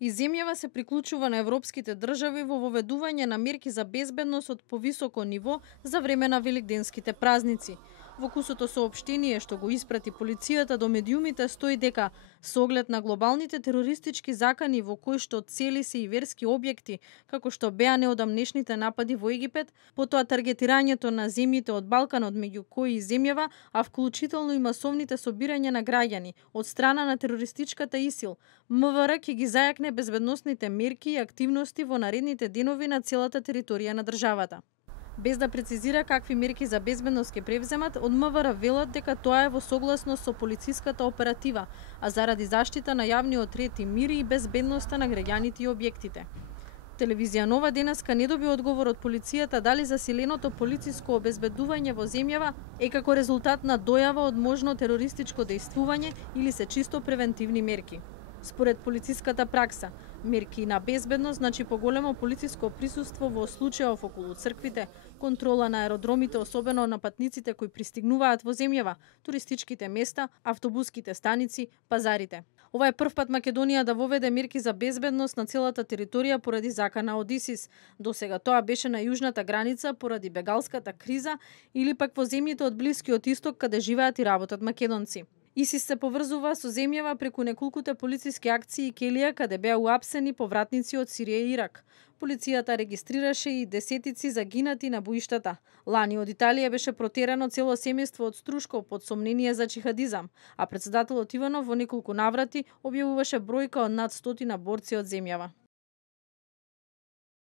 И земјава се приклучува на европските држави во воведување на мерки за безбедност од повисоко ниво за време на великденските празници. Во кусото соопштение што го испрати полицијата до медиумите стои дека со оглед на глобалните терористички закани во кои што цели се и верски објекти, како што беа неодамнешните напади во Египет, потоа таргетирањето на земјите од Балканот меѓу кои и земјава, а вклучително и масовните собирања на граѓани од страна на терористичката ИСИЛ, МВР ќе ги зајакне безбедносните мерки и активности во наредните денови на целата територија на државата. Без да прецизира какви мерки за безбедност ќе превземат, од МВР велат дека тоа е во согласност со полициската оператива, а заради заштита на јавниот ред и мир и безбедноста на граѓаните и објектите. Телевизија Нова денеска не доби одговор од полицијата дали засиленото полициско обезбедување во земјава е како резултат на дојава од можно терористичко дејствување или се чисто превентивни мерки. Според полициската пракса, мерки на безбедност значи поголемо полициско присуство во случајов околу црквите, контрола на аеродромите, особено на патниците кои пристигнуваат во земјава, туристичките места, автобуските станици, пазарите. Ова е првпат Македонија да воведе мерки за безбедност на целата територија поради закана од ИСИС. Досега тоа беше на јужната граница поради бегалската криза или пак во земјите од Блискиот исток каде живеат и работат македонци. ИСИС се поврзува со земјава преку неколкуте полициски акции и Келија каде беа уапсени повратници од Сирија и Ирак. Полицијата регистрираше и десетици загинати на боиштата. Лани од Италија беше протерано цело семејство од Струшков под сомнение за џихадизам, а претседателот Иванов во неколку наврати објавуваше бројка од над 100 борци од земјава.